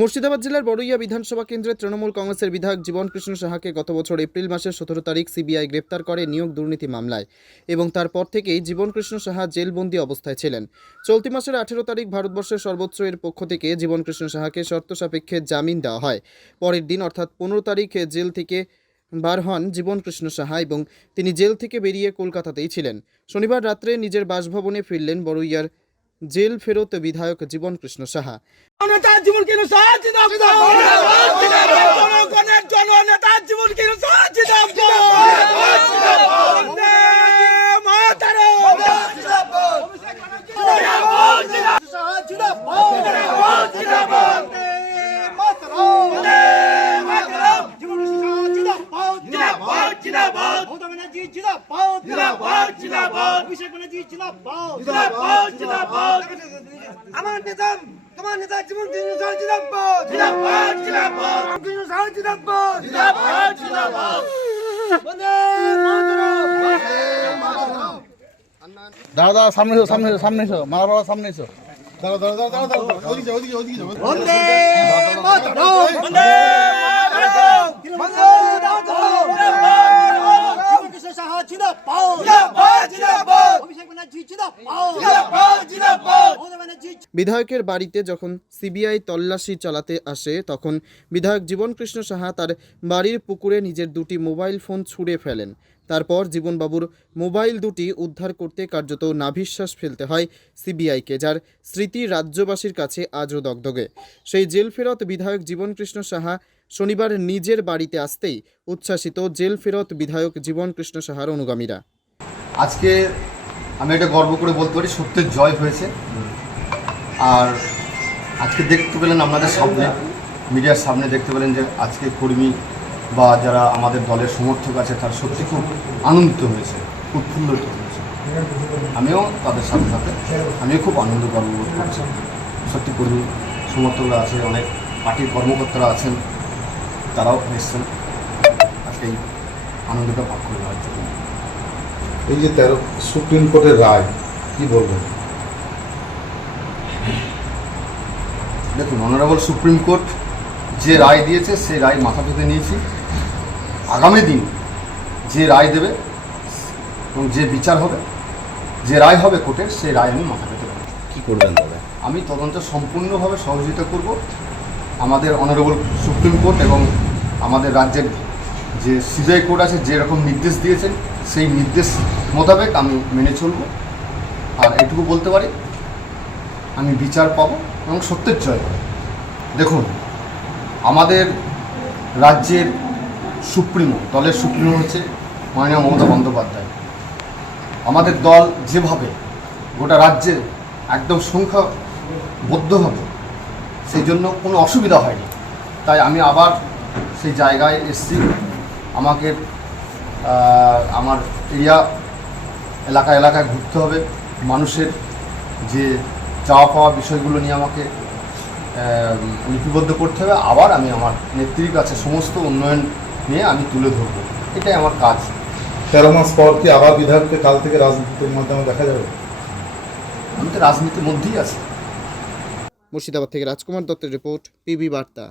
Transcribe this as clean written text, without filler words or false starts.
মুর্শিদাবাদ জেলার বড়ুইয়া বিধানসভা কেন্দ্রের তৃণমূল কংগ্রেসের বিধায়ক জীবন কৃষ্ণ সাহাকে গত বছর এপ্রিল মাসের 17 তারিখ সিবিআই গ্রেপ্তার করে নিয়োগ দুর্নীতি মামলায় এবং তারপর থেকেই জীবন কৃষ্ণ সাহা জেলবন্দি অবস্থায় ছিলেন। চলতি মাসের 18 তারিখ ভারতবর্ষের সর্বোচ্চ এর পক্ষ থেকে জীবন কৃষ্ণ সাহাকে শর্ত সাপেক্ষে জামিন দেওয়া হয়। পরের দিন অর্থাৎ 15 তারিখ জেল থেকে বার হন জীবন কৃষ্ণ সাহা এবং তিনি জেল থেকে বেরিয়ে কলকাতাতেই ছিলেন। শনিবার রাত্রে নিজের বাসভবনে ফিরলেন বড়ুইয়ার জেল ফেরত বিধায়ক জীবন কৃষ্ণ সাহা। আমার নেতা তোমার নেতা জীবন কৃষ্ণ সাহা জিন্দাবাদ জিন্দাবাদ জিন্দাবাদ কৃষ্ণ সাহা জিন্দাবাদ জিন্দাবাদ জিন্দাবাদ বন্দে মাতরম। দাদা সামনে এসো সামনে এসো সামনে এসো মারা সামনে এসো দাদা দাদা দাদা দাদা ওদিকে ওদিকে ওদিকে বন্দে মাতরম বন্দে মাতরম বন্দে মাতরম জীবন কৃষ্ণ সাহা জিন্দাবাদ জিন্দাবাদ জিন্দাবাদ অভিষেক ব্যানার্জি জিন্দাবাদ জিন্দাবাদ জিন্দাবাদ বিধায়কের বাড়িতে যখন সিবিআই তল্লাশি চালাতে আসে তখন বিধায়ক জীবন কৃষ্ণ সাহা তার বাড়ির পুকুরে নিজের দুটি মোবাইল ফোন ছুঁড়ে ফেলেন। তারপর জীবনবাবুর মোবাইল দুটি উদ্ধার করতে কার্যত নাভিশ্বাস ফেলতে হয় সিবিআইকে, যার স্মৃতি রাজ্যবাসীর কাছে আজও দগদগে। সেই জেল ফেরত বিধায়ক জীবন কৃষ্ণ সাহা শনিবার নিজের বাড়িতে আসতেই উচ্ছ্বাসিত জেল ফেরত বিধায়ক জীবন কৃষ্ণ সাহার অনুগামীরা। আজকে আমি এটা গর্ব করে বলতে পারি সত্যের জয় হয়েছে। আর আজকে দেখতে পেলেন আপনাদের সামনে, মিডিয়ার সামনে দেখতে পেলেন যে আজকে কর্মী বা যারা আমাদের দলের সমর্থক আছে তারা সত্যি খুব আনন্দিত হয়েছে, উৎফুল্লিত হয়েছে। আমিও তাদের সাথে সাথে আমিও খুব আনন্দ গর্ববোধ করছি। সত্যি কর্মী সমর্থকরা আছে, অনেক পার্টির কর্মকর্তারা আছেন, তারাও এসছেন আজকে এই আনন্দটা ভাগ করে নেওয়ার জন্য। এই যে 13 সুপ্রিম কোর্টের রায় কি বলবেন? দেখুন, অনারেবল সুপ্রিম কোর্ট যে রায় দিয়েছে সেই রায় মাথা পেতে নিয়েছি। আগামী দিন যে রায় দেবে এবং যে বিচার হবে, যে রায় হবে কোর্টের, সেই রায় আমি মাথা পেতে পারি। কি করবেন দাদা? আমি তদন্ত সম্পূর্ণভাবে সহযোগিতা করব। আমাদের অনারেবল সুপ্রিম কোর্ট এবং আমাদের রাজ্যের যে সিবিআই কোর্ট আছে যেরকম নির্দেশ দিয়েছেন সেই নির্দেশ মোতাবেক আমি মেনে চলব। আর এটুকু বলতে পারি আমি বিচার পাবো এবং সত্যের জয় পাবো। দেখুন, আমাদের রাজ্যের সুপ্রিমো, দলের সুপ্রিমো হচ্ছে মাননীয় মমতা বন্দ্যোপাধ্যায়। আমাদের দল যেভাবে গোটা রাজ্যে একদম সংখ্যাবদ্ধ হবে, সেই জন্য কোনো অসুবিধা হয়নি। তাই আমি আবার সেই জায়গায় এসেছি। আমাকে আমার এলাকায় ঘুরতে হবে, মানুষের যে চাওয়া পাওয়া বিষয়গুলো নিয়ে আমাকে লিপিবদ্ধ করতে হবে। আবার আমি আমার নেত্রীর কাছে সমস্ত উন্নয়ন নিয়ে আমি তুলে ধরব, এটাই আমার কাজ। 13 মাস পর কি আবার বিধায়ককে কাল থেকে রাজনীতির মাধ্যমে দেখা যাবে? আমি তো রাজনীতির মধ্যেই আছি। মুর্শিদাবাদ থেকে রাজকুমার দত্তের রিপোর্ট, পিবি বার্তা।